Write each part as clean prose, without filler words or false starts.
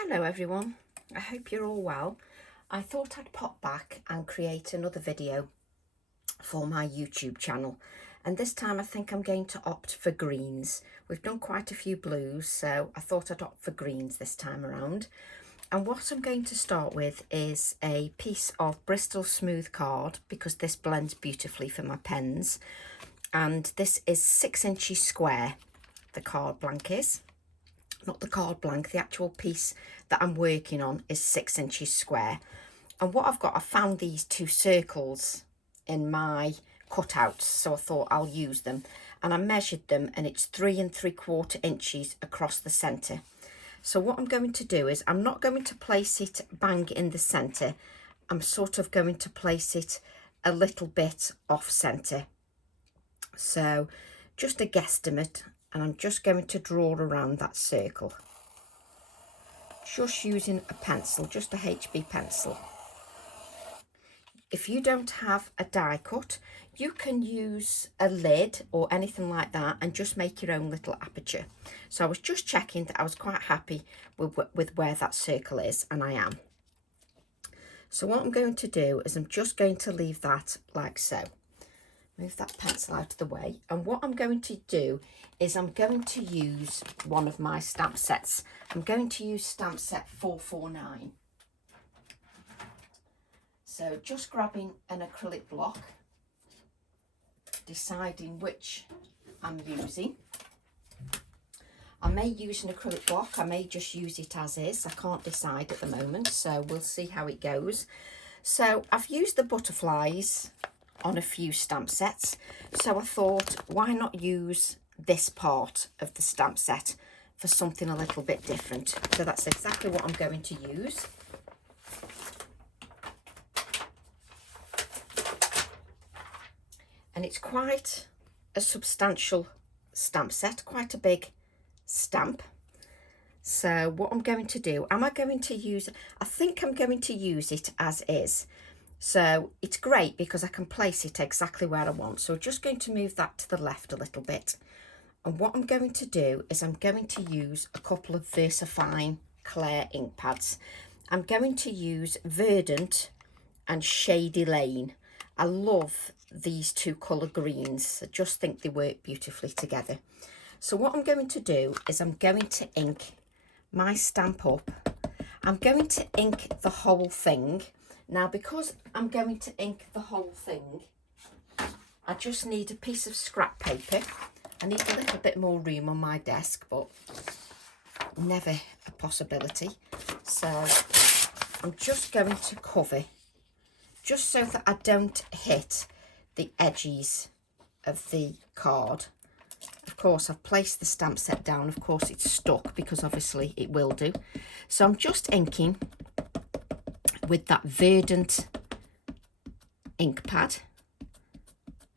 Hello everyone, I hope you're all well. I thought I'd pop back and create another video for my YouTube channel, and this time I think I'm going to opt for greens. We've done quite a few blues, so I thought I'd opt for greens this time around. And what I'm going to start with is a piece of Bristol smooth card, because this blends beautifully for my pens, and this is 6 inches square, the card blank is. Not the card blank, the actual piece that I'm working on is 6 inches square. And what I've got, I found these two circles in my cutouts, so I thought I'll use them. And I measured them, and it's 3 3/4 inches across the centre. So what I'm going to do is, I'm not going to place it bang in the centre. I'm sort of going to place it a little bit off centre. So just a guesstimate. And I'm just going to draw around that circle, just using a pencil, just a HB pencil. If you don't have a die cut, you can use a lid or anything like that and just make your own little aperture. So I was just checking that I was quite happy with where that circle is, and I am. So what I'm going to do is I'm just going to leave that like so. Move that pencil out of the way, and what I'm going to do is I'm going to use one of my stamp sets. I'm going to use stamp set 449. So just grabbing an acrylic block, deciding which I'm using. I may use an acrylic block, I may just use it as is. I can't decide at the moment, so we'll see how it goes. So I've used the butterflies on a few stamp sets, so I thought, why not use this part of the stamp set for something a little bit different. So that's exactly what I'm going to use. And it's quite a substantial stamp set, quite a big stamp. So what I'm going to do, am I going to use, I think I'm going to use it as is. So it's great because I can place it exactly where I want. So I'm just going to move that to the left a little bit. And what I'm going to do is I'm going to use a couple of versafine Claire ink pads. I'm going to use Verdant and Shady Lane. I love these two colour greens. I just think they work beautifully together. So what I'm going to do is I'm going to ink my stamp up. I'm going to ink the whole thing. Now, because I'm going to ink the whole thing, I just need a piece of scrap paper. I need a little bit more room on my desk, but never a possibility. So I'm just going to cover, just so that I don't hit the edges of the card. Of course, I've placed the stamp set down. Of course, it's stuck because obviously it will do. So I'm just inking with that Verdant ink pad,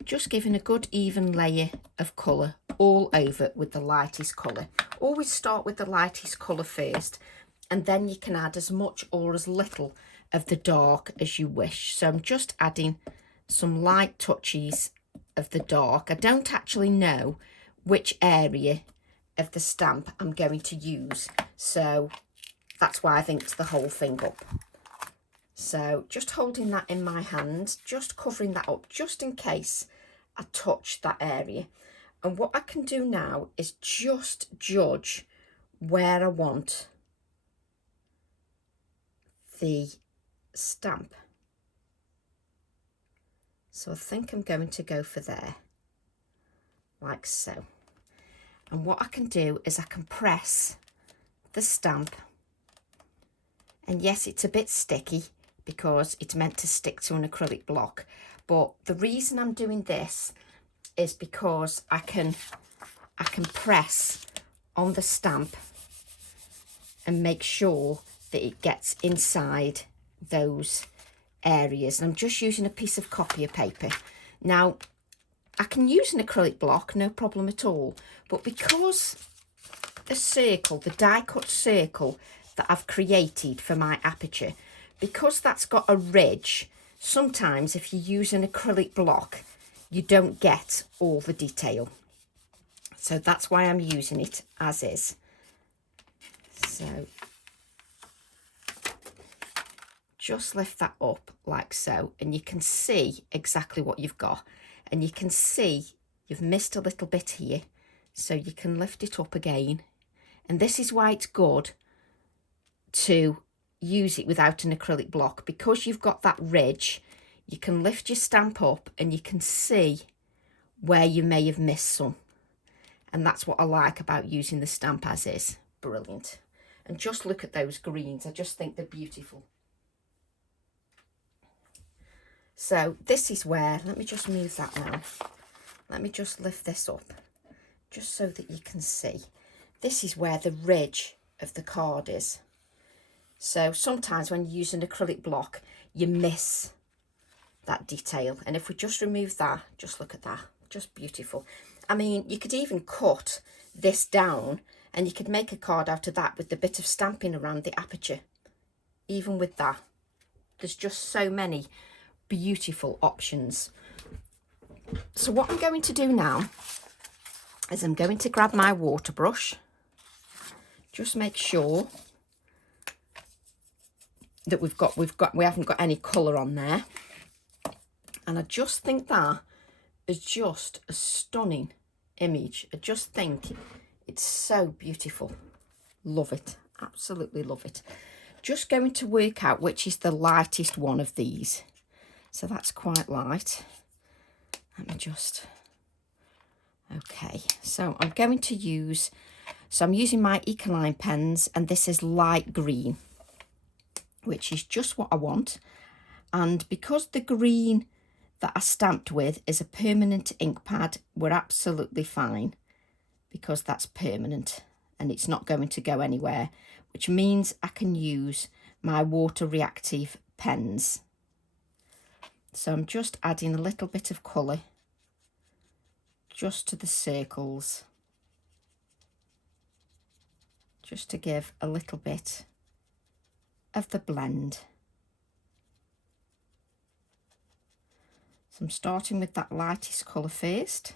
just giving a good even layer of colour all over with the lightest colour. Always start with the lightest colour first, and then you can add as much or as little of the dark as you wish. So I'm just adding some light touches of the dark. I don't actually know which area of the stamp I'm going to use, so that's why I've inked the whole thing up. So just holding that in my hand, just covering that up, just in case I touch that area. And what I can do now is just judge where I want the stamp. So I think I'm going to go for there, like so. And what I can do is I can press the stamp. And yes, it's a bit sticky, because it's meant to stick to an acrylic block, but the reason I'm doing this is because I can press on the stamp and make sure that it gets inside those areas. And I'm just using a piece of copier paper. Now, I can use an acrylic block, no problem at all, but because the circle, the die cut circle that I've created for my aperture, because that's got a ridge, sometimes if you use an acrylic block, you don't get all the detail. So that's why I'm using it as is. So just lift that up like so, and you can see exactly what you've got. And you can see you've missed a little bit here, so you can lift it up again. And this is why it's good to use it without an acrylic block, because you've got that ridge. You can lift your stamp up and you can see where you may have missed some. And that's what I like about using the stamp as is. Brilliant. And just look at those greens. I just think they're beautiful. So this is where, let me just move that now. Let me just lift this up, just so that you can see. This is where the ridge of the card is. So sometimes when you use an acrylic block, you miss that detail. And if we just remove that, just look at that, just beautiful. I mean, you could even cut this down and you could make a card out of that with the bit of stamping around the aperture. Even with that, there's just so many beautiful options. So what I'm going to do now is I'm going to grab my water brush. Just make sure that we haven't got any colour on there. And I just think that is just a stunning image. I just think it's so beautiful. Love it. Absolutely love it. Just going to work out which is the lightest one of these. So that's quite light. Let me just... Okay, so I'm going to use... So I'm using my Ecoline pens, and this is light green, which is just what I want. And because the green that I stamped with is a permanent ink pad, we're absolutely fine, because that's permanent and it's not going to go anywhere, which means I can use my water reactive pens. So I'm just adding a little bit of colour just to the circles, just to give a little bit of the blend. So I'm starting with that lightest colour first.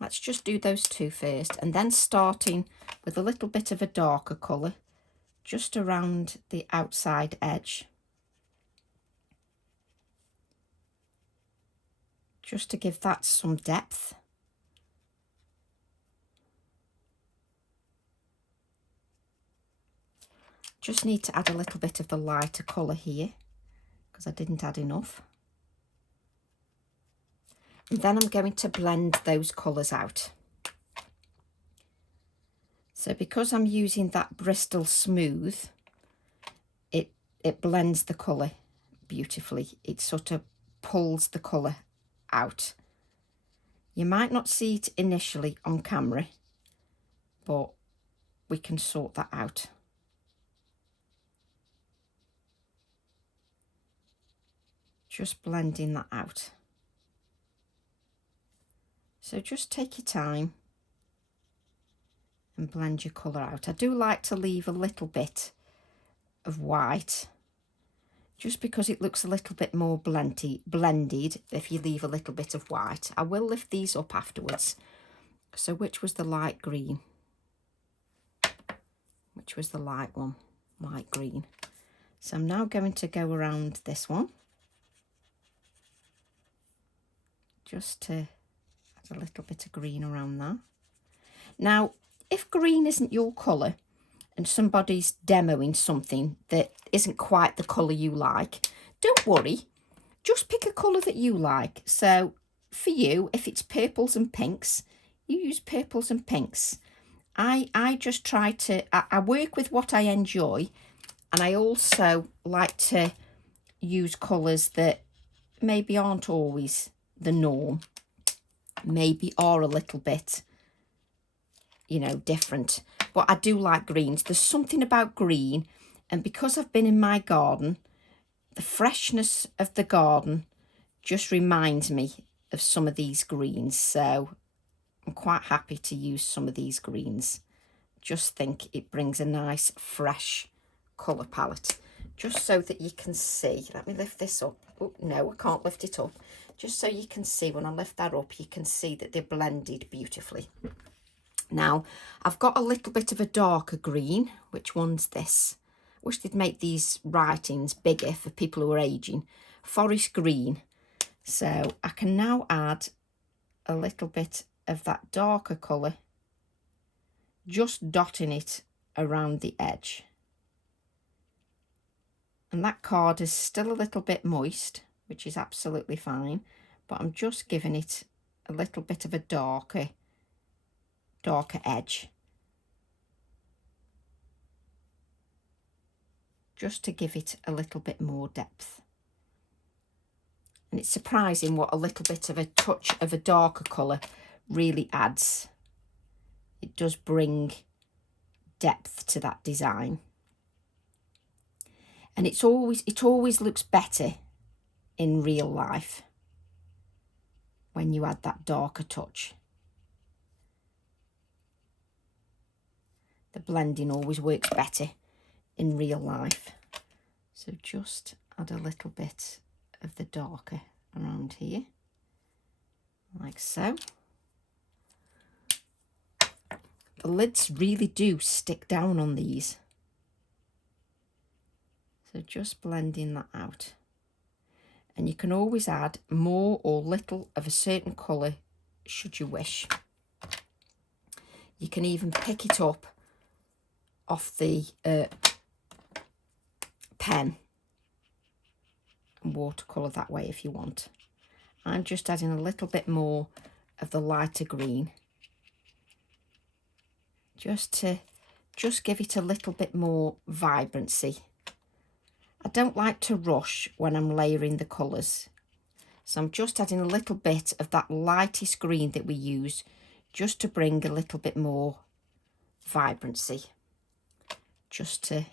Let's just do those two first, and then starting with a little bit of a darker colour just around the outside edge, just to give that some depth. Just need to add a little bit of the lighter colour here because I didn't add enough. And then I'm going to blend those colours out. So because I'm using that Bristol Smooth, it blends the colour beautifully. It sort of pulls the colour out. You might not see it initially on camera, but we can sort that out. Just blending that out. So just take your time and blend your colour out. I do like to leave a little bit of white, just because it looks a little bit more blended if you leave a little bit of white. I will lift these up afterwards. So which was the light green? Which was the light one? Light green. So I'm now going to go around this one, just to add a little bit of green around that. Now, if green isn't your colour and somebody's demoing something that isn't quite the colour you like, don't worry, just pick a colour that you like. So for you, if it's purples and pinks, you use purples and pinks. I just try to, I work with what I enjoy, and I also like to use colours that maybe aren't always the norm, maybe are a little bit, you know, different. But I do like greens. There's something about green, and because I've been in my garden, the freshness of the garden just reminds me of some of these greens. So I'm quite happy to use some of these greens. Just think it brings a nice fresh colour palette. Just so that you can see, let me lift this up. Oh no, I can't lift it up. Just so you can see, when I lift that up, you can see that they're blended beautifully. Now, I've got a little bit of a darker green. Which one's this? wish they'd make these writings bigger for people who are aging. Forest green. So I can now add a little bit of that darker colour, just dotting it around the edge. And that card is still a little bit moist, which is absolutely fine, but I'm just giving it a little bit of a darker edge, just to give it a little bit more depth. And it's surprising what a little bit of a touch of a darker colour really adds. It does bring depth to that design. And it always looks better in real life when you add that darker touch. The blending always works better in real life. So just add a little bit of the darker around here, like so. The lids really do stick down on these. So just blending that out. And you can always add more or little of a certain colour should you wish. You can even pick it up off the pen and watercolour that way if you want. I'm just adding a little bit more of the lighter green, just to give it a little bit more vibrancy. I don't like to rush when I'm layering the colours, so I'm just adding a little bit of that lightest green that we use, just to bring a little bit more vibrancy, just to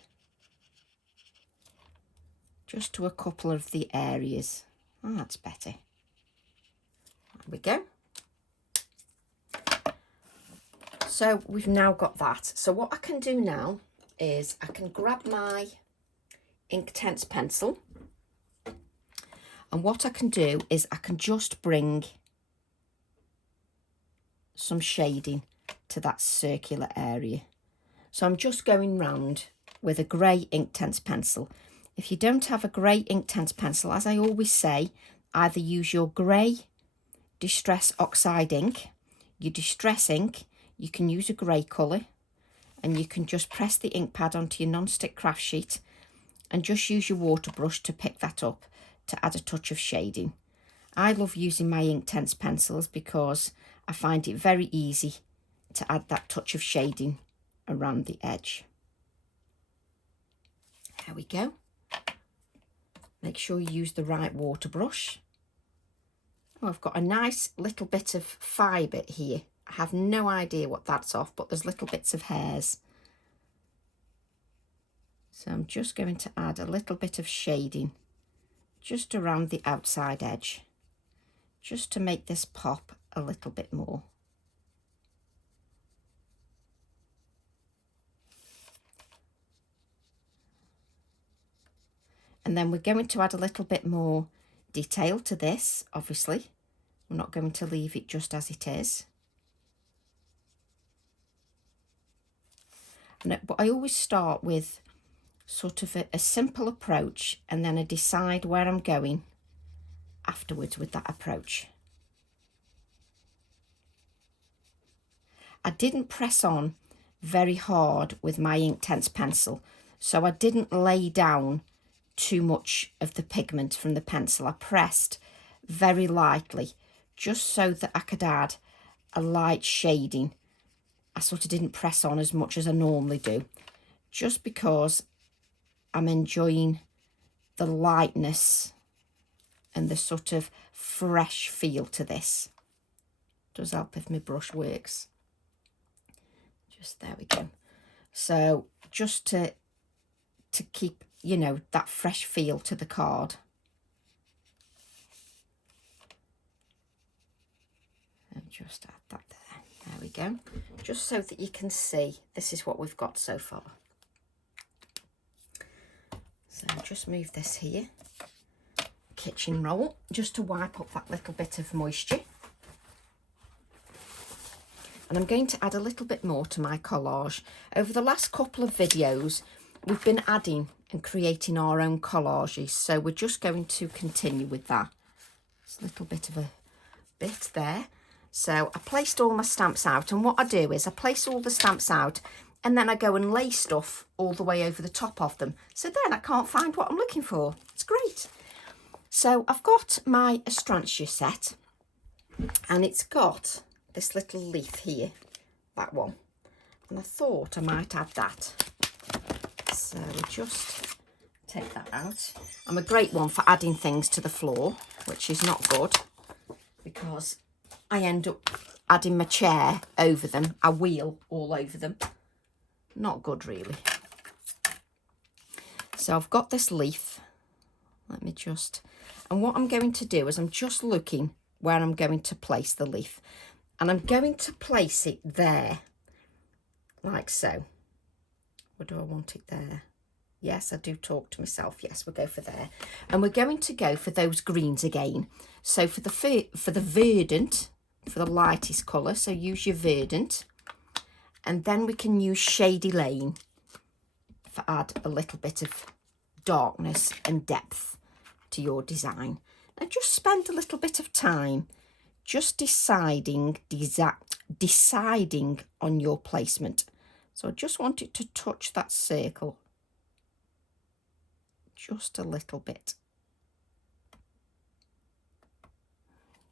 a couple of the areas. Oh, that's better. There we go. So we've now got that. So what I can do now is I can grab my Inktense pencil, and what I can do is I can just bring some shading to that circular area. So I'm just going round with a grey Inktense pencil. If you don't have a grey Inktense pencil, as I always say, either use your grey Distress Oxide ink, your Distress ink. You can use a grey colour, and you can just press the ink pad onto your non-stick craft sheet and just use your water brush to pick that up to add a touch of shading. I love using my Inktense pencils because I find it very easy to add that touch of shading around the edge. There we go. Make sure you use the right water brush. Oh, I've got a nice little bit of fibre here. I have no idea what that's off, but there's little bits of hairs. So I'm just going to add a little bit of shading just around the outside edge, just to make this pop a little bit more. And then we're going to add a little bit more detail to this, obviously. We're not going to leave it just as it is. But I always start with sort of a simple approach, and then I decide where I'm going afterwards with that approach. I didn't press on very hard with my Inktense pencil, so I didn't lay down too much of the pigment from the pencil. I pressed very lightly, just so that I could add a light shading. I sort of didn't press on as much as I normally do, just because I'm enjoying the lightness and the sort of fresh feel to this. Does help if my brush works. Just there we go. So just to keep, you know, that fresh feel to the card. And just add that there. There we go. Just so that you can see, this is what we've got so far. So just move this here, kitchen roll, just to wipe up that little bit of moisture. And I'm going to add a little bit more to my collage. Over the last couple of videos, we've been adding and creating our own collages, so we're just going to continue with that. It's a little bit of a bit there. So I placed all my stamps out, and what I do is I place all the stamps out and then I go and lay stuff all the way over the top of them, so then I can't find what I'm looking for. It's great. So I've got my Astrantia set, and it's got this little leaf here, that one, and I thought I might add that. So we just take that out. I'm a great one for adding things to the floor, which is not good because I end up adding my chair over them. I wheel all over them. Not good, really. So I've got this leaf. Let me just... And what I'm going to do is I'm just looking where I'm going to place the leaf. And I'm going to place it there, like so. Or do I want it there? Yes, I do talk to myself. Yes, we'll go for there. And we're going to go for those greens again. So for the verdant, for the lightest colour, so use your verdant. And then we can use Shady Lane for add a little bit of darkness and depth to your design. Now just spend a little bit of time just deciding on your placement. So I just want it to touch that circle just a little bit,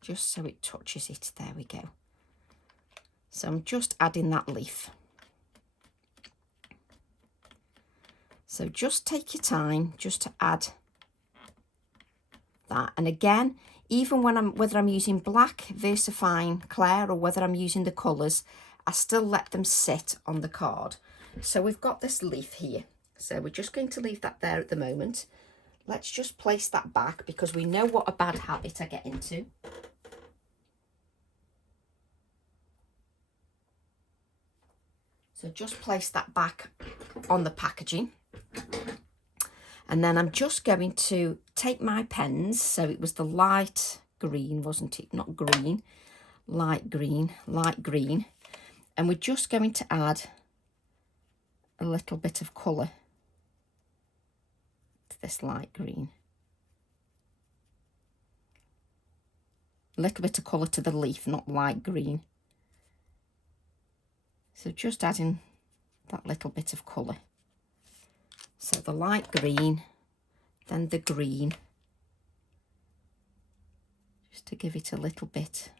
just so it touches it. There we go. So I'm just adding that leaf. So just take your time just to add that. And again, even when whether I'm using black versafine Claire or whether I'm using the colours, I still let them sit on the card. So we've got this leaf here. So we're just going to leave that there at the moment. Let's just place that back because we know what a bad habit I get into. So just place that back on the packaging. And then I'm just going to take my pens. So it was the light green, wasn't it? Not green, light green, light green. And we're just going to add a little bit of colour to this light green. A little bit of colour to the leaf, not light green. So just adding that little bit of colour. So the light green, then the green, just to give it a little bit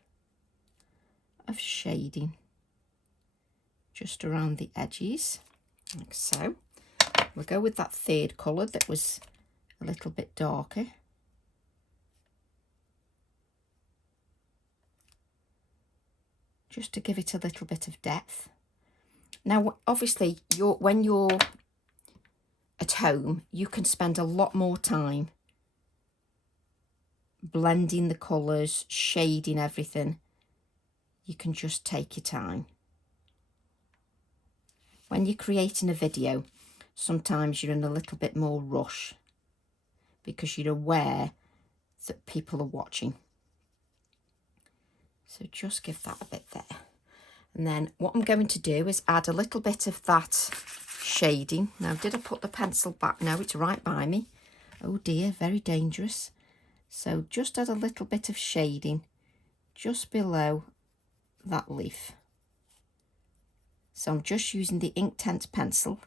of shading just around the edges, like so. We'll go with that third colour that was a little bit darker. Just to give it a little bit of depth. Now, obviously, when you're at home, you can spend a lot more time blending the colours, shading everything. You can just take your time. When you're creating a video, sometimes you're in a little bit more rush because you're aware that people are watching. So just give that a bit there. And then what I'm going to do is add a little bit of that shading. Now, did I put the pencil back? No, it's right by me. Oh dear, very dangerous. So just add a little bit of shading just below that leaf. So I'm just using the Inktense pencil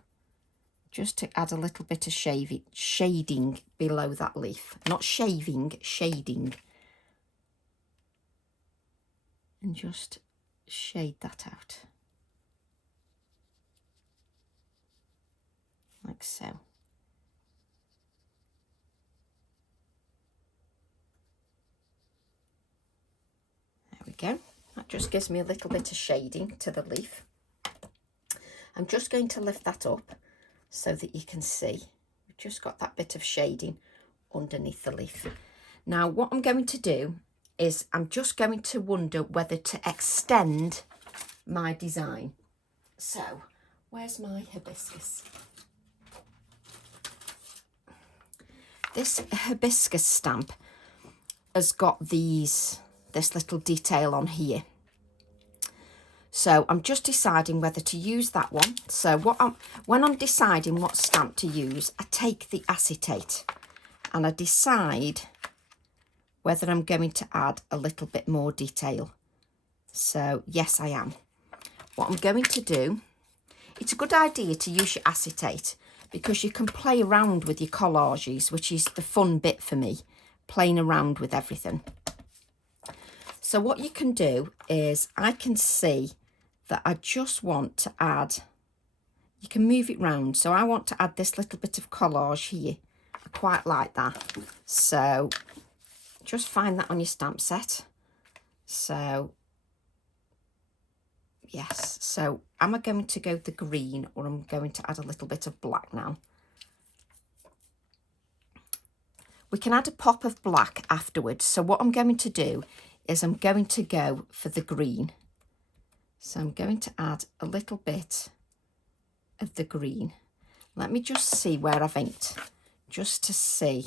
just to add a little bit of shading below that leaf. Not shaving, shading. And just shade that out. Like so. There we go. That just gives me a little bit of shading to the leaf. I'm just going to lift that up so that you can see. We've just got that bit of shading underneath the leaf. Now, what I'm going to do is I'm just going to wonder whether to extend my design. So, where's my hibiscus? This hibiscus stamp has got this little detail on here. So So I'm just deciding whether to use that one. So when I'm deciding what stamp to use, I take the acetate and I decide whether I'm going to add a little bit more detail. So yes, I am. What I'm going to do, it's a good idea to use your acetate because you can play around with your collages, which is the fun bit for me, playing around with everything. So what you can do is I can see that I just want to add, you can move it round. So I want to add this little bit of collage here. I quite like that. So just find that on your stamp set. So yes, so am I going to go the green or I'm going to add a little bit of black now? We can add a pop of black afterwards. So what I'm going to do is I'm going to go for the green. So I'm going to add a little bit of the green. Let me just see where I've inked, just to see.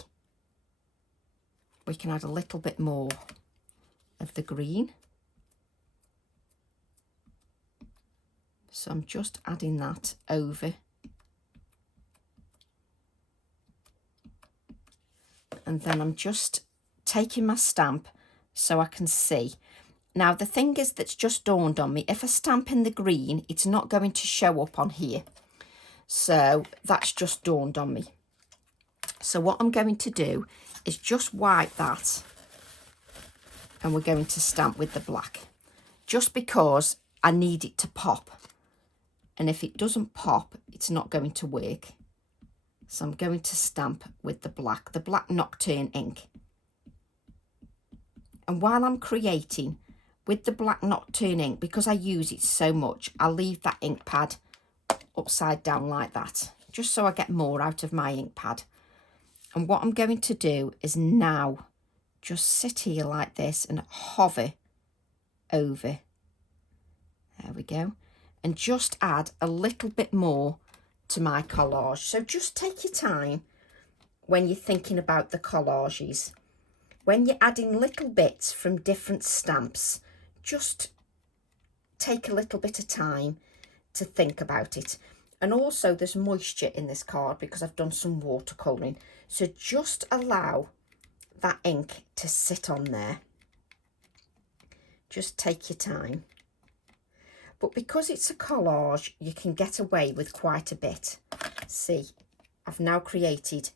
We can add a little bit more of the green. So I'm just adding that over. And then I'm just taking my stamp so I can see. Now the thing is that's just dawned on me, if I stamp in the green, it's not going to show up on here. So that's just dawned on me. So what I'm going to do is just wipe that and we're going to stamp with the black. Just because I need it to pop. And if it doesn't pop, it's not going to work. So I'm going to stamp with the black Nocturne ink. And while I'm creating with the black Nocturne ink, because I use it so much, I'll leave that ink pad upside down like that, just so I get more out of my ink pad. And what I'm going to do is now just sit here like this and hover over. There we go. And just add a little bit more to my collage. So just take your time when you're thinking about the collages. When you're adding little bits from different stamps, just take a little bit of time to think about it. And also there's moisture in this card because I've done some watercolouring. So just allow that ink to sit on there. Just take your time. But because it's a collage, you can get away with quite a bit. See, I've now created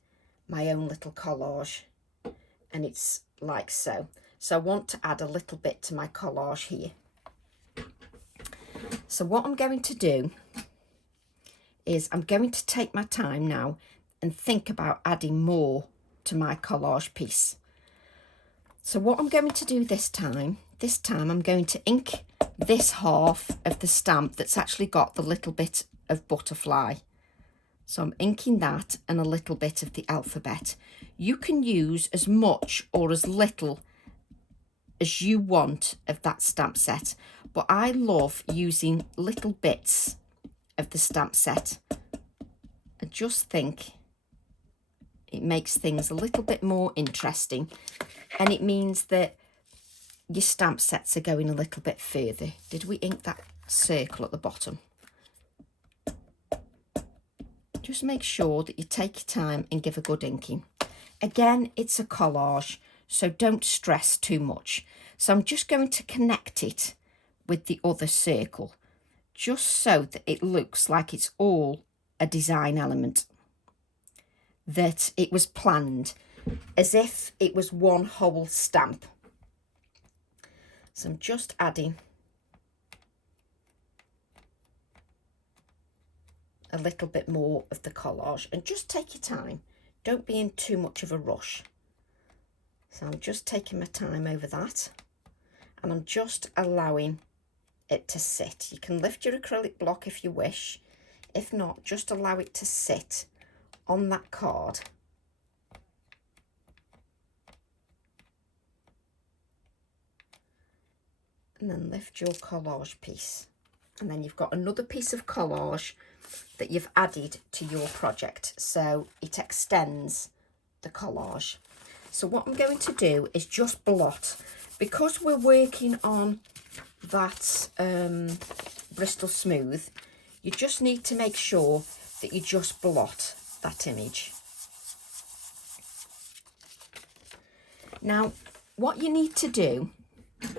my own little collage and it's like so. So I want to add a little bit to my collage here. So what I'm going to do is I'm going to take my time now and think about adding more to my collage piece. So what I'm going to do this time I'm going to ink this half of the stamp that's actually got the little bit of butterfly. So I'm inking that and a little bit of the alphabet. You can use as much or as little as you want of that stamp set, but I love using little bits of the stamp set. I just think it makes things a little bit more interesting, and it means that your stamp sets are going a little bit further. Did we ink that circle at the bottom? Just make sure that you take your time and give a good inking. Again, it's a collage, so don't stress too much. So I'm just going to connect it with the other circle, just so that it looks like it's all a design element, that it was planned, as if it was one whole stamp. So I'm just adding a little bit more of the collage, and just take your time. Don't be in too much of a rush. So I'm just taking my time over that, and I'm just allowing it to sit. You can lift your acrylic block if you wish. If not, just allow it to sit on that card. And then lift your collage piece. And then you've got another piece of collage that you've added to your project. So it extends the collage. So what I'm going to do is just blot. Because we're working on that Bristol Smooth, you just need to make sure that you just blot that image. Now, what you need to do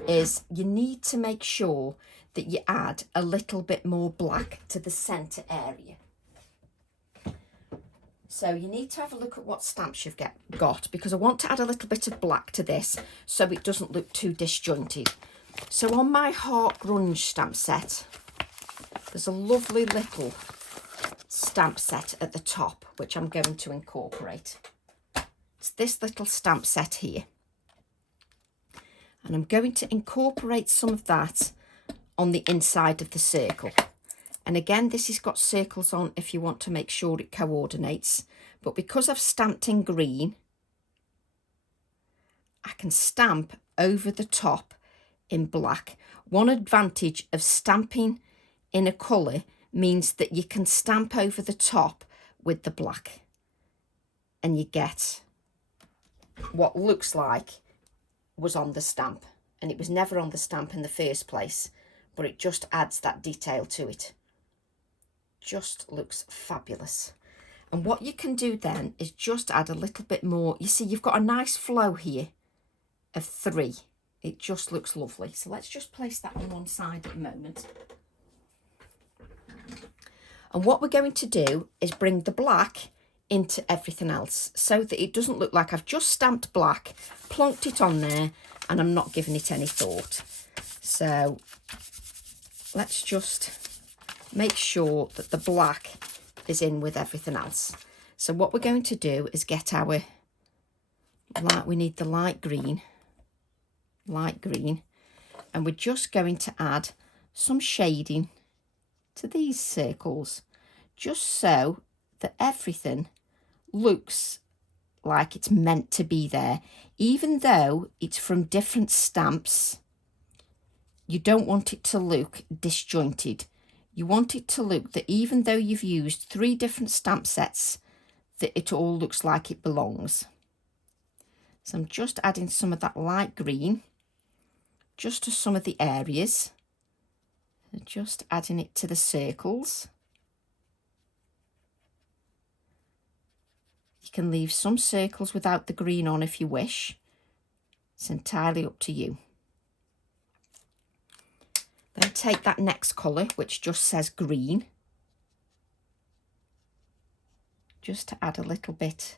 is you need to make sure that you add a little bit more black to the centre area. So you need to have a look at what stamps you've got, because I want to add a little bit of black to this so it doesn't look too disjointed. So on my Heart Grunge stamp set, there's a lovely little stamp set at the top, which I'm going to incorporate. It's this little stamp set here. And I'm going to incorporate some of that on the inside of the circle. And again, this has got circles on if you want to make sure it coordinates. But because I've stamped in green, I can stamp over the top in black. One advantage of stamping in a colour means that you can stamp over the top with the black. And you get what looks like was on the stamp. And it was never on the stamp in the first place. But it just adds that detail to it. Just looks fabulous. And what you can do then is just add a little bit more. You see, you've got a nice flow here of 3. It just looks lovely. So let's just place that on one side at the moment. And what we're going to do is bring the black into everything else so that it doesn't look like I've just stamped black, plonked it on there, and I'm not giving it any thought. So let's just make sure that the black is in with everything else. So what we're going to do is get our light, we need the light green, and we're just going to add some shading to these circles, just so that everything looks like it's meant to be there. Even though it's from different stamps, you don't want it to look disjointed. You want it to look that even though you've used 3 different stamp sets, that it all looks like it belongs. So I'm just adding some of that light green just to some of the areas. Just adding it to the circles. You can leave some circles without the green on if you wish. It's entirely up to you. Then take that next colour, which just says green, just to add a little bit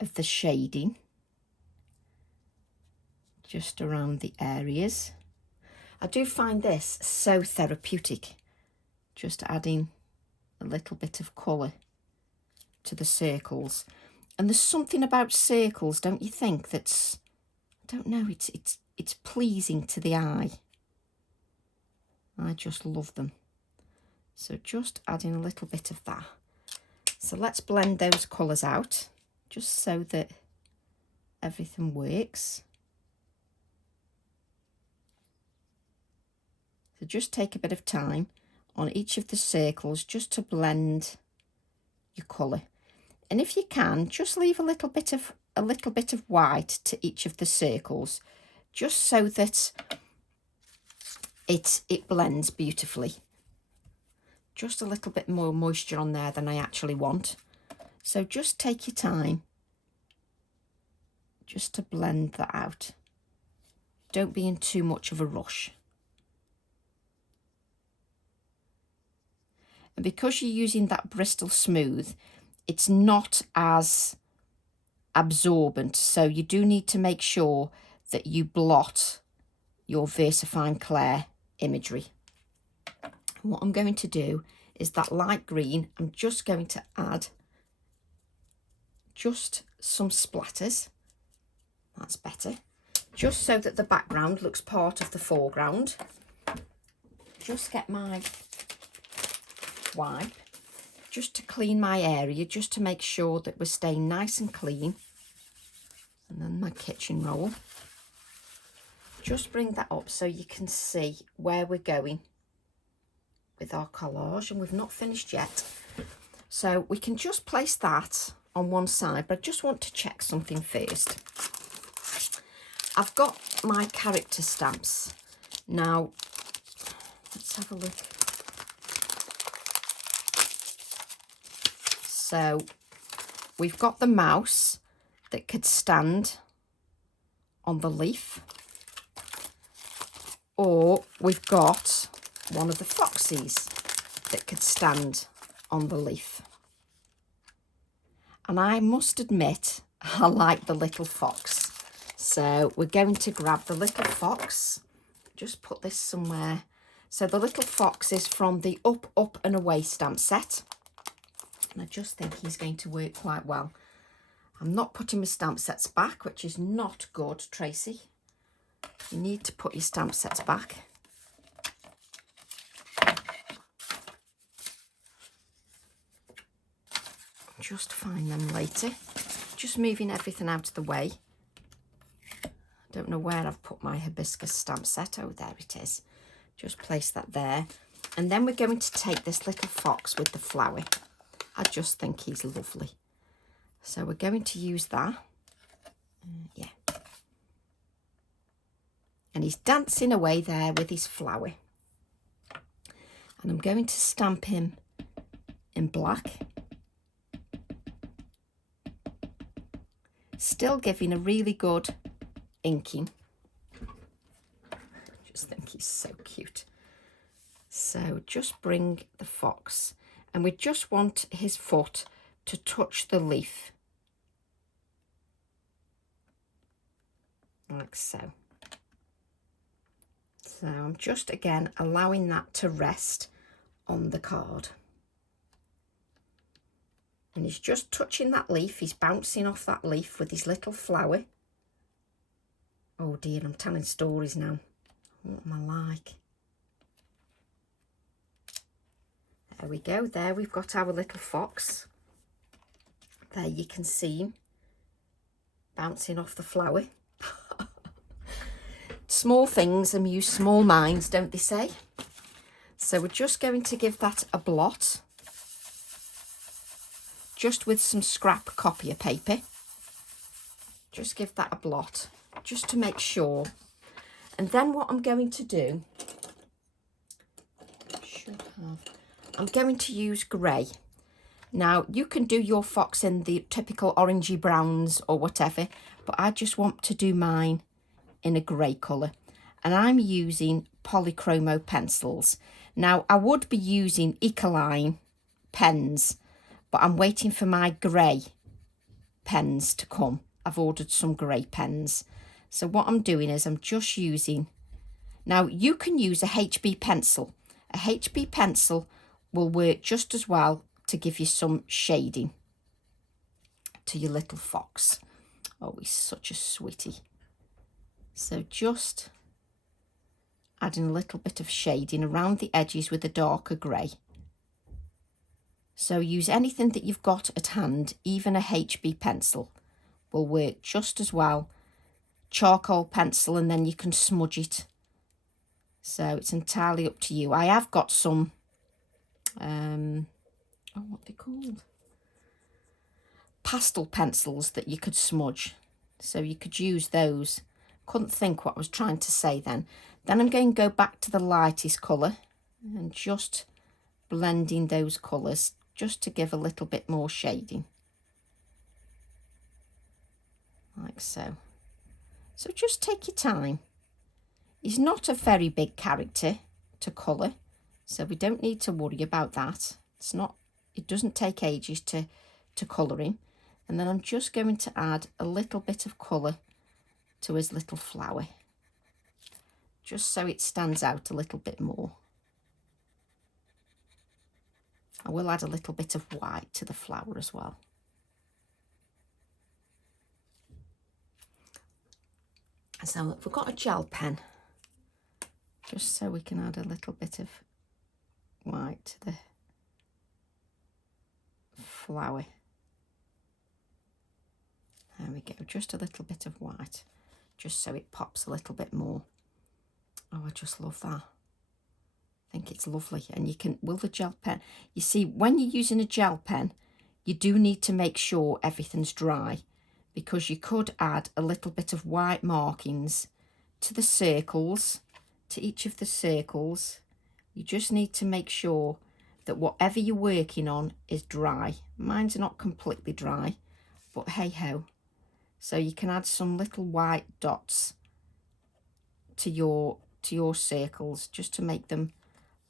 of the shading just around the areas. I do find this so therapeutic, just adding a little bit of colour to the circles. And there's something about circles, don't you think, that's, I don't know, it's pleasing to the eye. I just love them. So just adding a little bit of that. So let's blend those colours out, just so that everything works. So just take a bit of time on each of the circles just to blend your colour. And if you can, just leave a little bit of white to each of the circles, just so that it blends beautifully. Just a little bit more moisture on there than I actually want. So just take your time just to blend that out. Don't be in too much of a rush. And because you're using that Bristol Smooth, it's not as absorbent, so you do need to make sure that you blot your versafine Clair imagery. And what I'm going to do is that light green, I'm just going to add just some splatters. That's better. Just so that the background looks part of the foreground. Just get my wipe just to clean my area, just to make sure that we're staying nice and clean. And then my kitchen roll. Just bring that up so you can see where we're going with our collage, and we've not finished yet. So we can just place that on one side, but I just want to check something first. I've got my character stamps. Now, Let's have a look. So we've got the mouse that could stand on the leaf, or we've got one of the foxes that could stand on the leaf. And I must admit, I like the little fox. So we're going to grab the little fox. Just put this somewhere. So the little fox is from the Up, Up and Away stamp set. And I just think he's going to work quite well. I'm not putting my stamp sets back, which is not good, Tracy. You need to put your stamp sets back. Just find them later. Just moving everything out of the way. Don't know where I've put my hibiscus stamp set. Oh, there it is. Just place that there. And then we're going to take this little fox with the flower. I just think he's lovely. So we're going to use that. Yeah. And he's dancing away there with his flower. And I'm going to stamp him in black. Still giving a really good inking. I just think he's so cute. So just bring the fox, and we just want his foot to touch the leaf. Like so. So I'm just again allowing that to rest on the card. And he's just touching that leaf. He's bouncing off that leaf with his little flower. Oh dear, I'm telling stories now. What am I like? There we go. There we've got our little fox. There you can see him bouncing off the flower. Small things amuse small minds, don't they say? So we're just going to give that a blot. Just with some scrap copier paper. Just give that a blot, just to make sure. And then what I'm going to do, I'm going to use grey. Now, you can do your fox in the typical orangey browns or whatever, but I just want to do mine in a grey colour. And I'm using polychromo pencils. Now, I would be using Ecoline pens, but I'm waiting for my grey pens to come. I've ordered some grey pens. So what I'm doing is I'm just using... Now, you can use a HB pencil. A HB pencil will work just as well to give you some shading to your little fox. Oh, he's such a sweetie. So just adding a little bit of shading around the edges with a darker grey. So use anything that you've got at hand, even a HB pencil will work just as well. Charcoal pencil, and then you can smudge it. So it's entirely up to you. I have got some, what are they called? Pastel pencils that you could smudge. So you could use those. Couldn't think what I was trying to say then. Then I'm going to go back to the lightest colour and just blending those colours just to give a little bit more shading. Like so. So just take your time. He's not a very big character to colour, so we don't need to worry about that. It doesn't take ages to colour him. And then I'm just going to add a little bit of colour to his little flower, just so it stands out a little bit more. I will add a little bit of white to the flower as well. So we've got a gel pen, just so we can add a little bit of white to the flower. There we go, just a little bit of white, just so it pops a little bit more. Oh, I just love that. I think it's lovely. And you can, with the gel pen, you see, when you're using a gel pen, you do need to make sure everything's dry, because you could add a little bit of white markings to the circles, to each of the circles, You just need to make sure that whatever you're working on is dry. Mine's not completely dry, but hey ho. So you can add some little white dots to your circles just to make them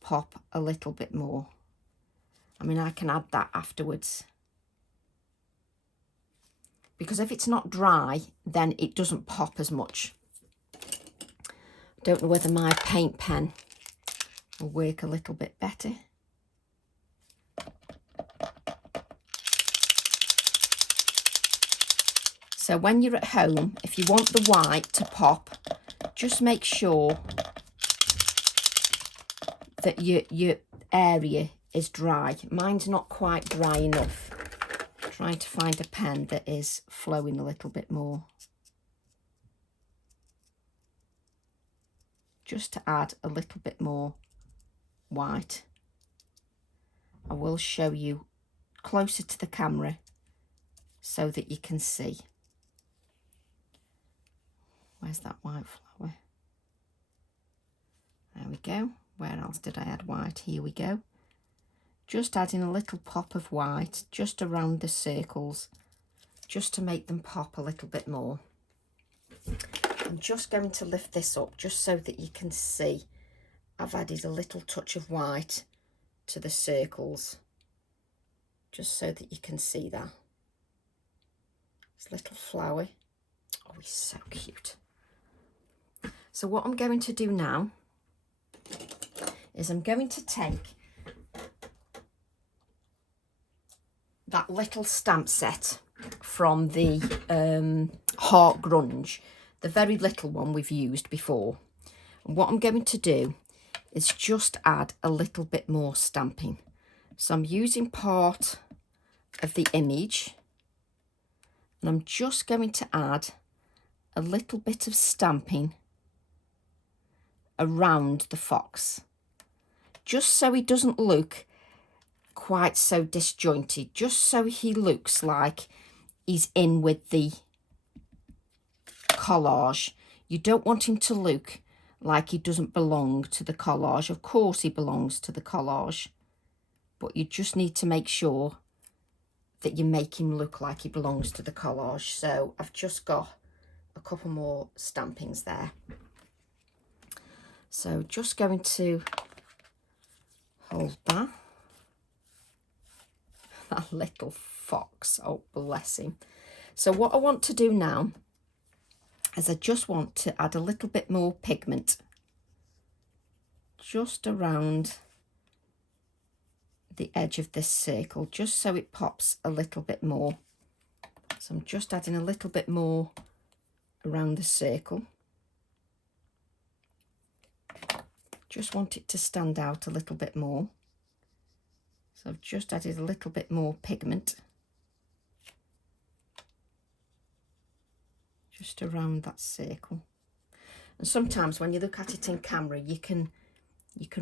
pop a little bit more. I mean, I can add that afterwards, because if it's not dry, then it doesn't pop as much. Don't know whether my paint pen will work a little bit better. So when you're at home, if you want the white to pop, just make sure that your area is dry. Mine's not quite dry enough. I'm trying to find a pen that is flowing a little bit more. Just to add a little bit more white. I will show you closer to the camera so that you can see. Where's that white flower? There we go. Where else did I add white? Here we go. Just adding a little pop of white just around the circles, just to make them pop a little bit more. I'm just going to lift this up just so that you can see I've added a little touch of white to the circles, just so that you can see that. This little flower. Oh, he's so cute. So what I'm going to do now is I'm going to take that little stamp set from the Heart Grunge, the very little one we've used before. And what I'm going to do is just add a little bit more stamping. So I'm using part of the image, and I'm just going to add a little bit of stamping around the fox, just so he doesn't look quite so disjointed, just so he looks like he's in with the collage. You don't want him to look like he doesn't belong to the collage. Of course he belongs to the collage, but you just need to make sure that you make him look like he belongs to the collage. So I've just got a couple more stampings there. So just going to hold that. That little fox, oh bless him. So what I want to do now is I just want to add a little bit more pigment just around the edge of this circle, just so it pops a little bit more. So I'm just adding a little bit more around the circle. Just want it to stand out a little bit more. So I've just added a little bit more pigment just around that circle. And sometimes when you look at it in camera, you can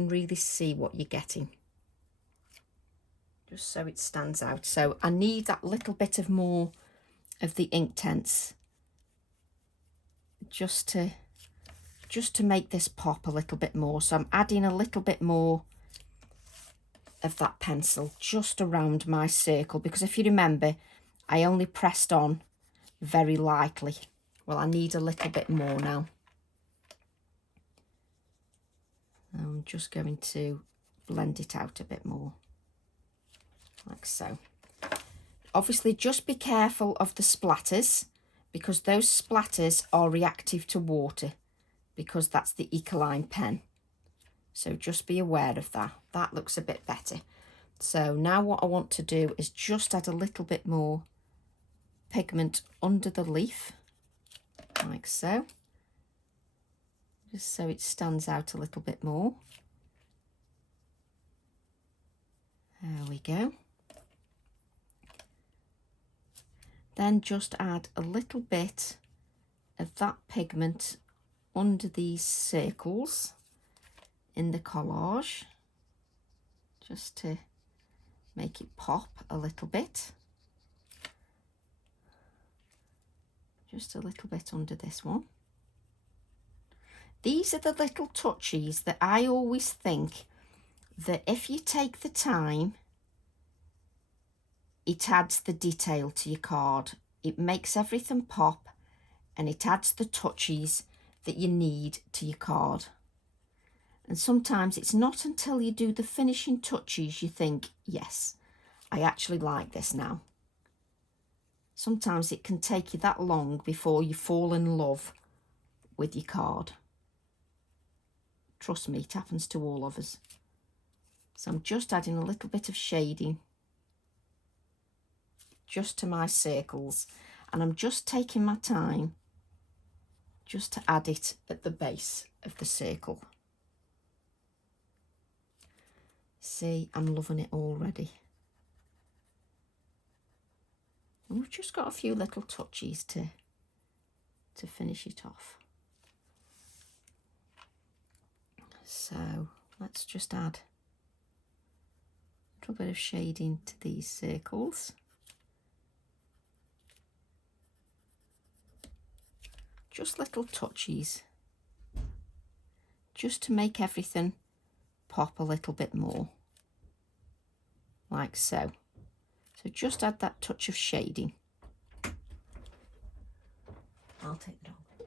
really see what you're getting, just so it stands out. So I need that little bit of more of the Inktense just to make this pop a little bit more. So I'm adding a little bit more of that pencil just around my circle, because if you remember, I only pressed on very lightly. Well, I need a little bit more now. I'm just going to blend it out a bit more, like so. Obviously, just be careful of the splatters, because those splatters are reactive to water, because that's the Ecoline pen. So just be aware of that. That looks a bit better. So now what I want to do is just add a little bit more pigment under the leaf, like so. Just so it stands out a little bit more. There we go. Then just add a little bit of that pigment under these circles in the collage, just to make it pop a little bit. Just a little bit under this one. These are the little touches that I always think that if you take the time, it adds the detail to your card. It makes everything pop and it adds the touches that you need to your card. And sometimes it's not until you do the finishing touches you think, yes, I actually like this now. Sometimes it can take you that long before you fall in love with your card. Trust me, it happens to all of us. So I'm just adding a little bit of shading just to my circles, and I'm just taking my time just to add it at the base of the circle. See, I'm loving it already. And we've just got a few little touches to finish it off. So let's just add a little bit of shading to these circles. Just little touches, just to make everything pop a little bit more, like so. So just add that touch of shading. I'll take it on.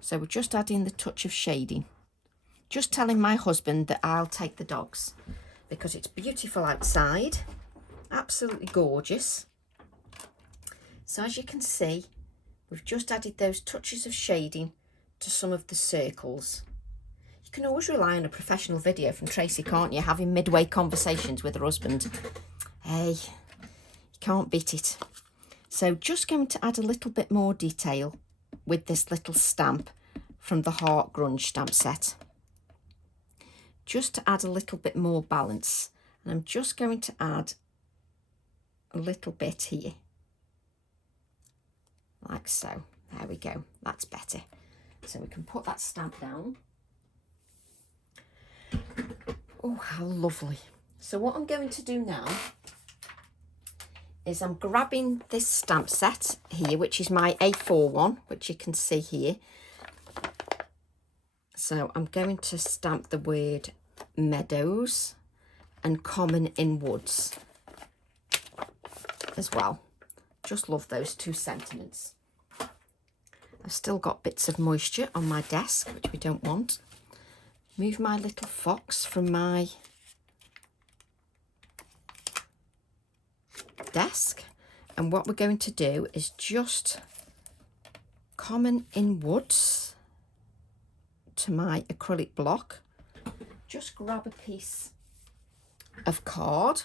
So we're just adding the touch of shading. Just telling my husband that I'll take the dogs because it's beautiful outside, absolutely gorgeous. So as you can see, we've just added those touches of shading to some of the circles. You can always rely on a professional video from Tracy, can't you? Having midway conversations with her husband. Hey, you can't beat it. So just going to add a little bit more detail with this little stamp from the Heart Grunge stamp set. Just to add a little bit more balance. And I'm just going to add a little bit here. Like so. There we go. That's better. So we can put that stamp down. Oh, how lovely. So what I'm going to do now is I'm grabbing this stamp set here, which is my A4 one, which you can see here. So I'm going to stamp the word Meadows and Common in Woods as well. Just love those two sentiments. I've still got bits of moisture on my desk, which we don't want. Move my little fox from my desk. And what we're going to do is just Common in Woods to my acrylic block. Just grab a piece of card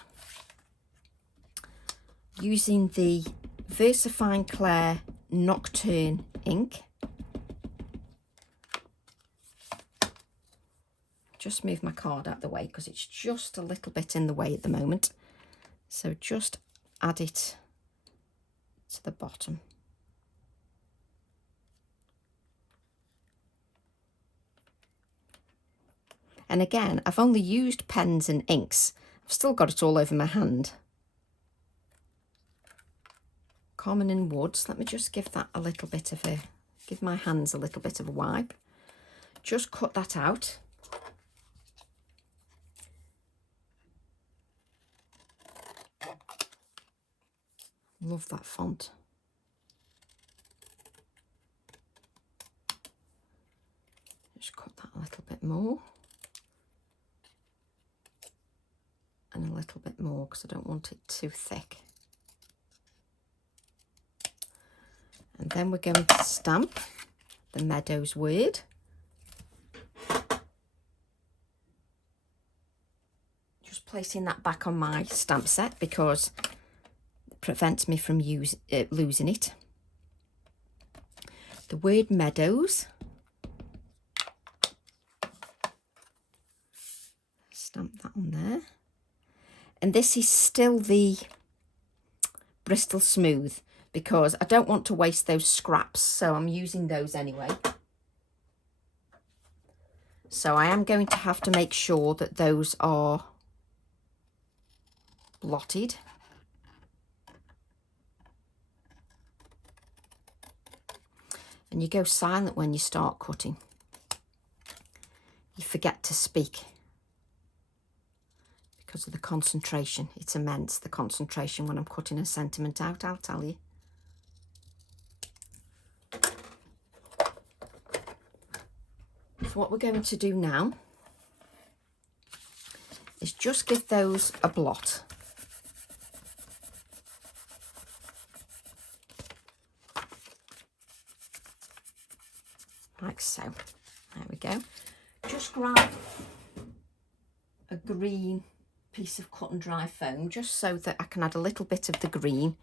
using the Versafine Clair Nocturne ink. Just move my card out of the way because it's just a little bit in the way at the moment. So just add it to the bottom. And again, I've only used pens and inks. I've still got it all over my hand. Common in Woods. Let me just give that a little bit of a, give my hands a little bit of a wipe. Just cut that out. Love that font. Just cut that a little bit more. And a little bit more because I don't want it too thick. And then we're going to stamp the Meadows word. Just placing that back on my stamp set because it prevents me from losing it. The word Meadows. Stamp that on there. And this is still the Bristol Smooth because I don't want to waste those scraps, so I'm using those anyway. So I am going to have to make sure that those are blotted. And you go silent when you start cutting. You forget to speak. because of the concentration. It's immense, the concentration when I'm cutting a sentiment out, I'll tell you. So what we're going to do now is just give those a blot. Like so. There we go. Just grab a green piece of cut and dry foam just so that I can add a little bit of the green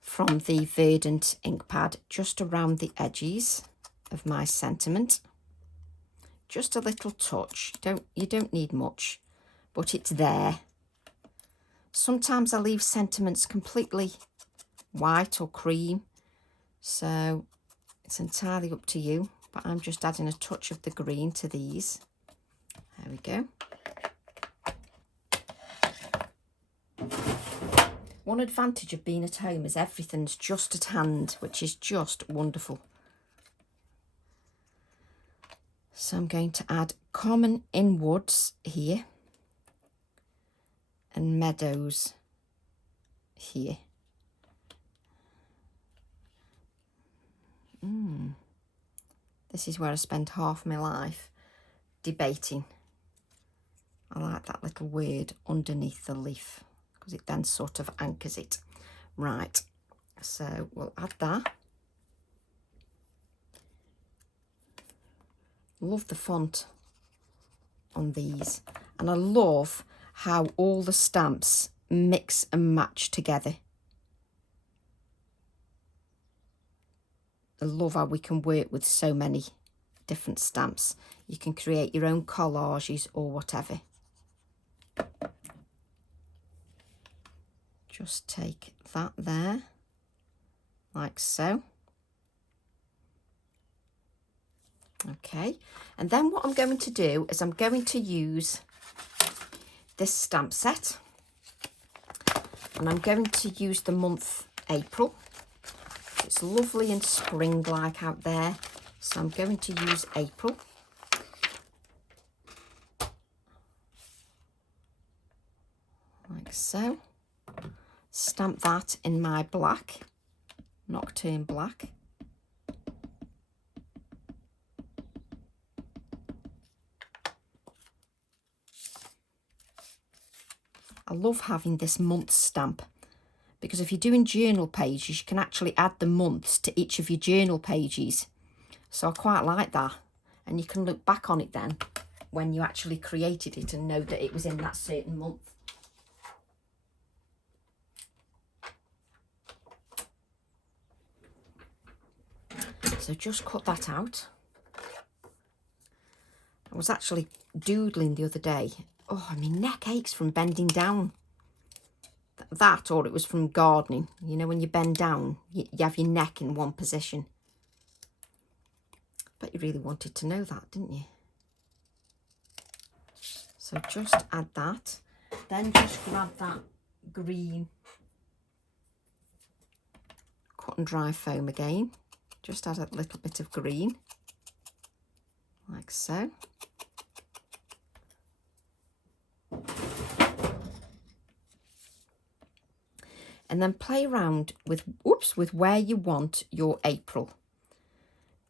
from the Verdant ink pad just around the edges of my sentiment. Just a little touch. You don't need much, but it's there. Sometimes I leave sentiments completely white or cream, so it's entirely up to you, but I'm just adding a touch of the green to these. There we go. One advantage of being at home is everything's just at hand, which is just wonderful. So I'm going to add Common in Woods here and Meadows here. This is where I spend half my life debating. I like that little word underneath the leaf because it then sort of anchors it. Right, so we'll add that. Love the font on these, and I love how all the stamps mix and match together. I love how we can work with so many different stamps. You can create your own collages or whatever. Just take that there, like so. Okay, and then what I'm going to do is I'm going to use this stamp set, and I'm going to use the month April. It's lovely and spring-like out there, so I'm going to use April. Like so. Stamp that in my black, Nocturne Black. I love having this month stamp because if you're doing journal pages, you can actually add the months to each of your journal pages. So I quite like that. And you can look back on it then when you actually created it and know that it was in that certain month. So just cut that out. I was actually doodling the other day. Oh, my neck aches from bending down. That, or it was from gardening. You know, when you bend down, you have your neck in one position. But you really wanted to know that, didn't you? So just add that. Then just grab that green cut and dry foam again. Just add a little bit of green, like so. And then play around with, with where you want your April.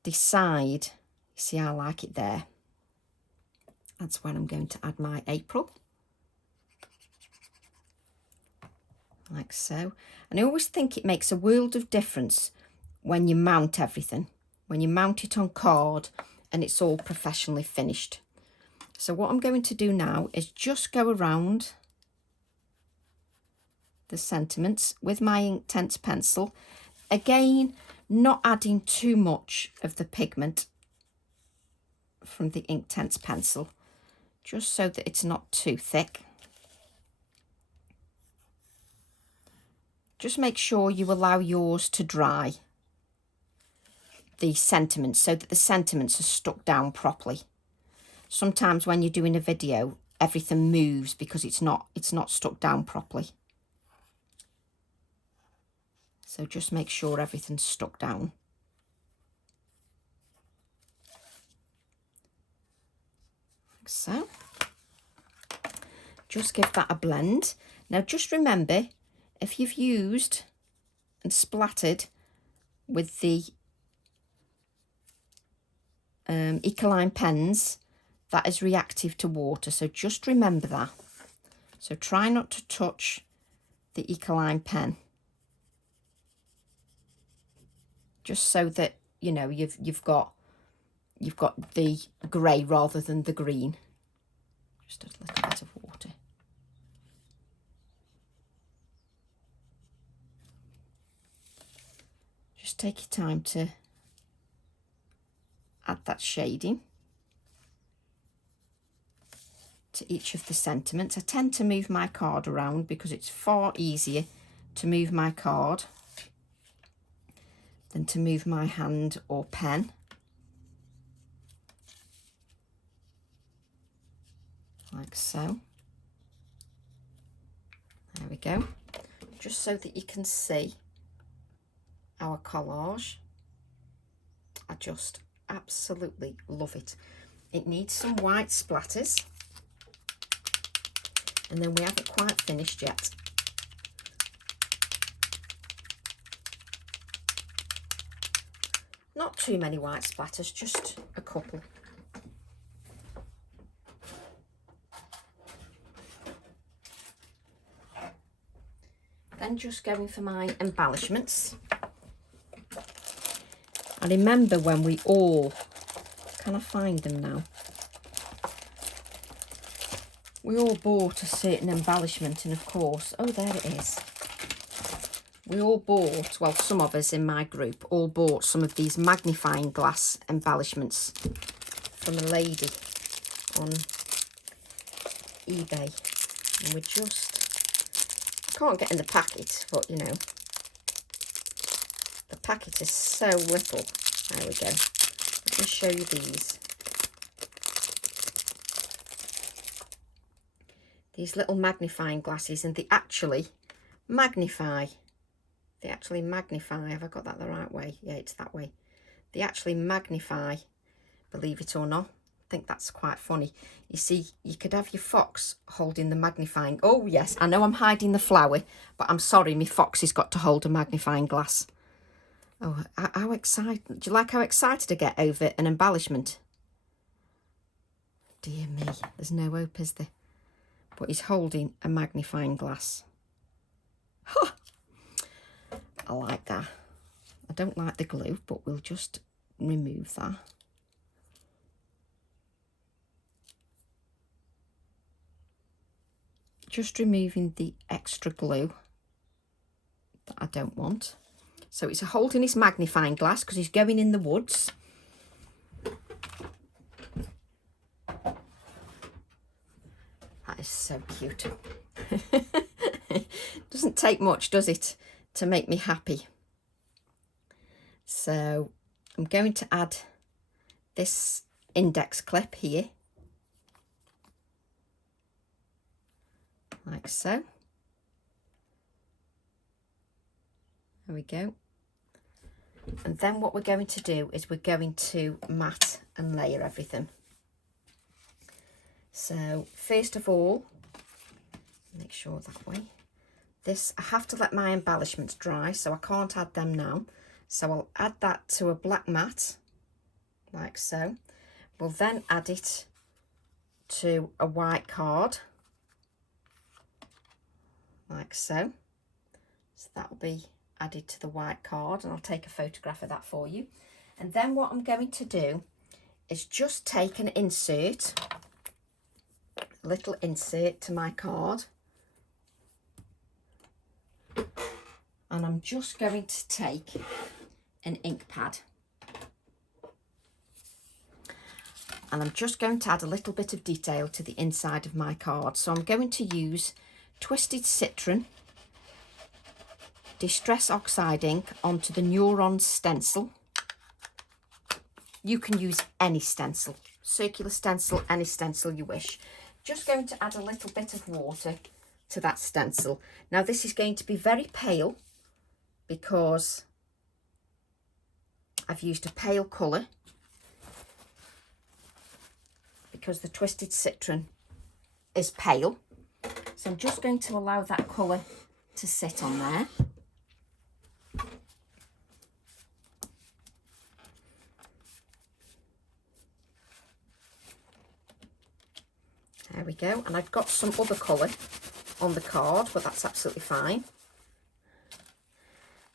Decide, see how I like it there. That's where I'm going to add my April. Like so. And I always think it makes a world of difference when you mount everything. When you mount it on card and it's all professionally finished. So what I'm going to do now is just go around the sentiments with my Inktense pencil. Again, not adding too much of the pigment from the Inktense pencil, just so that it's not too thick. Just make sure you allow yours to dry, the sentiments, so that the sentiments are stuck down properly. Sometimes when you're doing a video, everything moves because it's not stuck down properly. So just make sure everything's stuck down. Like so. Just give that a blend. Now just remember, if you've used and splattered with the Ecoline pens, that is reactive to water, so just remember that. So try not to touch the Ecoline pen, just so that you know you've got the grey rather than the green. Just a little bit of water. Just take your time to add that shading to each of the sentiments. I tend to move my card around because it's far easier to move my card than to move my hand or pen. Like so. There we go. Just so that you can see our collage. I just absolutely love it. It needs some white splatters, and then we haven't quite finished yet. Not too many white splatters, just a couple. Then just going for my embellishments. I remember when we all, can I find them now? We all bought a certain embellishment, and of course, oh, there it is. We all bought, well, some of us in my group all bought some of these magnifying glass embellishments from a lady on eBay. And we just can't get in the packet, but you know, the packet is so little. There we go. Let me show you these. These little magnifying glasses, and they actually magnify. They actually magnify. Have I got that the right way? Yeah, it's that way. They actually magnify, believe it or not. I think that's quite funny. You see, you could have your fox holding the magnifying. Oh, yes, I know I'm hiding the flower, but I'm sorry, my fox has got to hold a magnifying glass. Oh, how excited. Do you like how excited I get over an embellishment? Dear me, there's no hope, is there? But he's holding a magnifying glass. Huh. I like that. I don't like the glue, but we'll just remove that. Just removing the extra glue that I don't want. So it's holding his magnifying glass because he's going in the woods. That is so cute. Doesn't take much, does it, to make me happy? So I'm going to add this index clip here, like so. There we go. And then what we're going to do is we're going to mat and layer everything. So first of all, make sure that way. This, I have to let my embellishments dry, so I can't add them now. So I'll add that to a black mat, like so. We'll then add it to a white card, like so. So that'll be added to the white card, and I'll take a photograph of that for you. And then what I'm going to do is just take an insert, a little insert to my card, and I'm just going to take an ink pad, and I'm just going to add a little bit of detail to the inside of my card. So I'm going to use Twisted Citron Distress Oxide ink onto the Neuron stencil. You can use any stencil, circular stencil, any stencil you wish. Just going to add a little bit of water to that stencil. Now this is going to be very pale because I've used a pale colour, because the Twisted Citron is pale. So I'm just going to allow that colour to sit on there. There we go. And I've got some other colour on the card, but that's absolutely fine.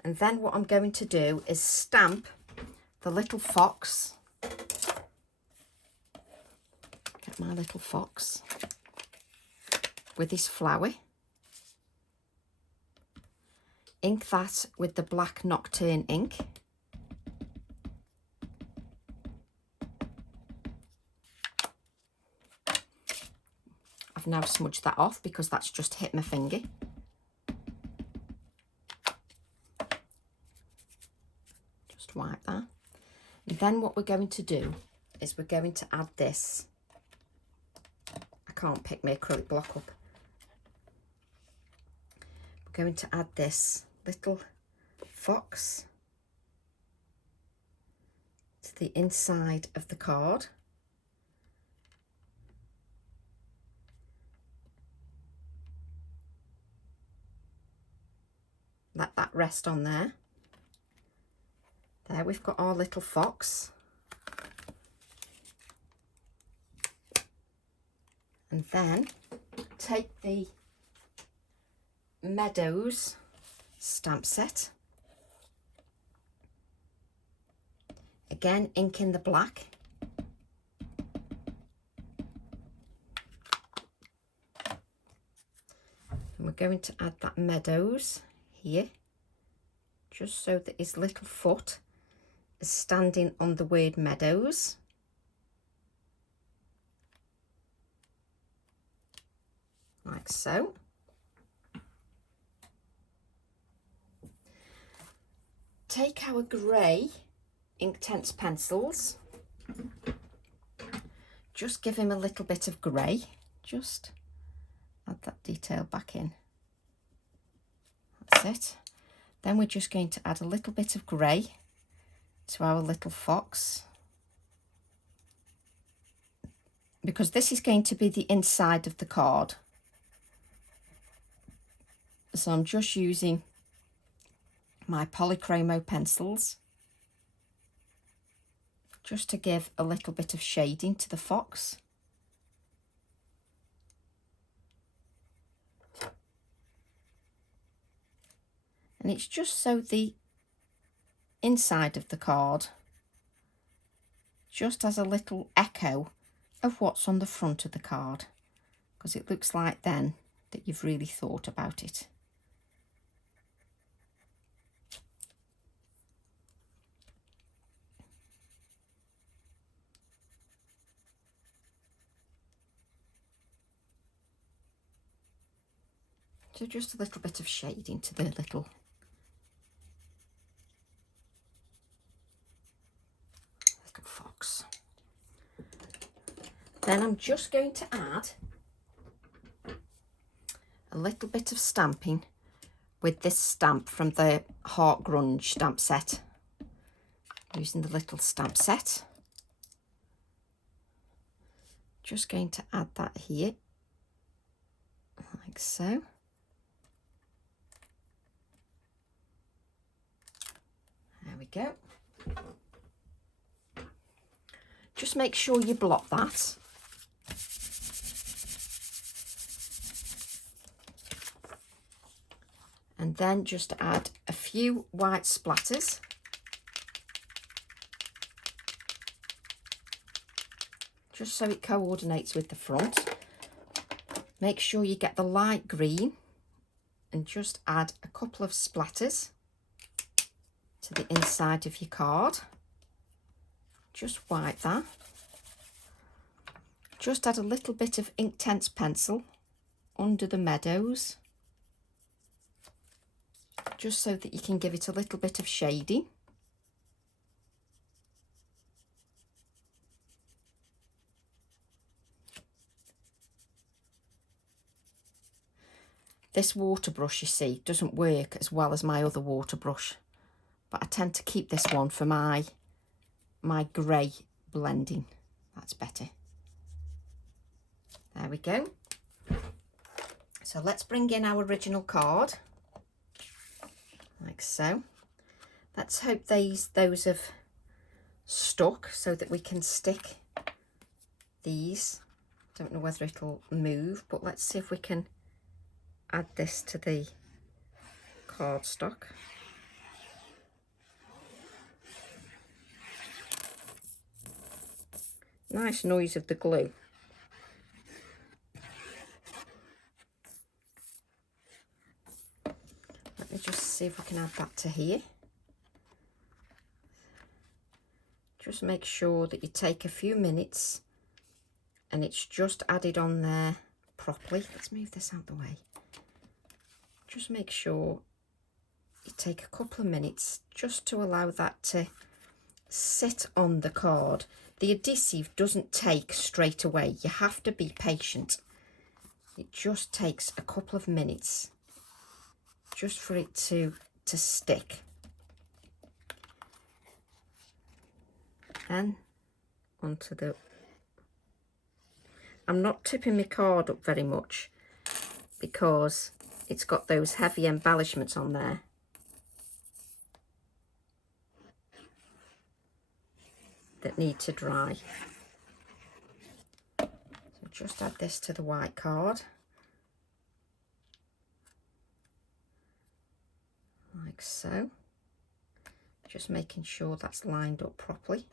And then what I'm going to do is stamp the little fox. Get my little fox with his flower. Ink that with the black Nocturne ink. I've now smudged that off because that's just hit my finger. Just wipe that. And then what we're going to do is we're going to add this. I can't pick my acrylic block up. We're going to add this little fox to the inside of the card. Let that rest on there. There we've got our little fox. And then take the Meadows stamp set. Again, ink in the black. And we're going to add that Meadows here, just so that his little foot is standing on the word Meadows. Like so. Take our grey Inktense pencils, just give him a little bit of grey, just add that detail back in. That's it. Then we're just going to add a little bit of grey to our little fox, because this is going to be the inside of the card. So I'm just using my Polychromo pencils just to give a little bit of shading to the fox. And it's just so the inside of the card just has a little echo of what's on the front of the card, because it looks like then that you've really thought about it. So just a little bit of shading to the little fox. Then I'm just going to add a little bit of stamping with this stamp from the Heart Grunge stamp set, using the little stamp set. Just going to add that here, like so. There we go. Just make sure you block that. And then just add a few white splatters. Just so it coordinates with the front. Make sure you get the light green and just add a couple of splatters to the inside of your card. Just wipe that. Just add a little bit of Inktense pencil under the Meadows, just so that you can give it a little bit of shading. This water brush, you see, doesn't work as well as my other water brush, but I tend to keep this one for my grey blending. That's better. There we go. So let's bring in our original card, like so. Let's hope those have stuck so that we can stick these. Don't know whether it'll move, but let's see if we can add this to the cardstock. Nice noise of the glue. Let me just see if we can add that to here. Just make sure that you take a few minutes and it's just added on there properly. Let's move this out of the way. Just make sure you take a couple of minutes just to allow that to sit on the card. The adhesive doesn't take straight away. You have to be patient. It just takes a couple of minutes just for it to stick. And onto the... I'm not tipping my card up very much because it's got those heavy embellishments on there. That need to dry. So just add this to the white card. Like so. Just making sure that's lined up properly.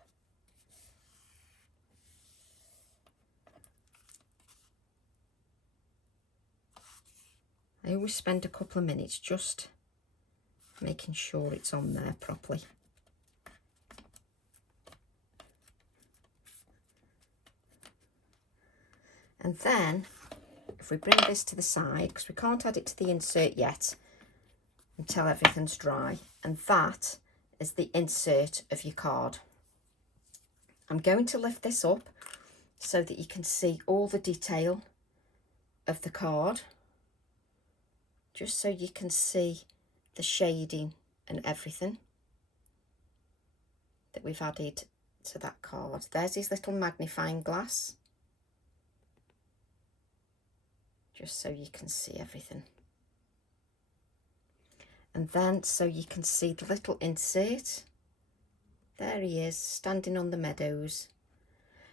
I always spend a couple of minutes just making sure it's on there properly. And then, if we bring this to the side, because we can't add it to the insert yet until everything's dry, and that is the insert of your card. I'm going to lift this up so that you can see all the detail of the card, just so you can see the shading and everything that we've added to that card. There's his little magnifying glass, just so you can see everything. And then so you can see the little insert. There he is, standing on the meadows.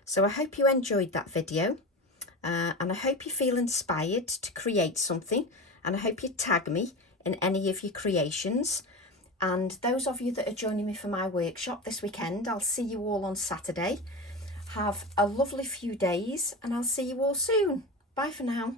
So I hope you enjoyed that video, and I hope you feel inspired to create something, and I hope you tag me in any of your creations. And those of you that are joining me for my workshop this weekend, I'll see you all on Saturday. Have a lovely few days, and I'll see you all soon. Bye for now.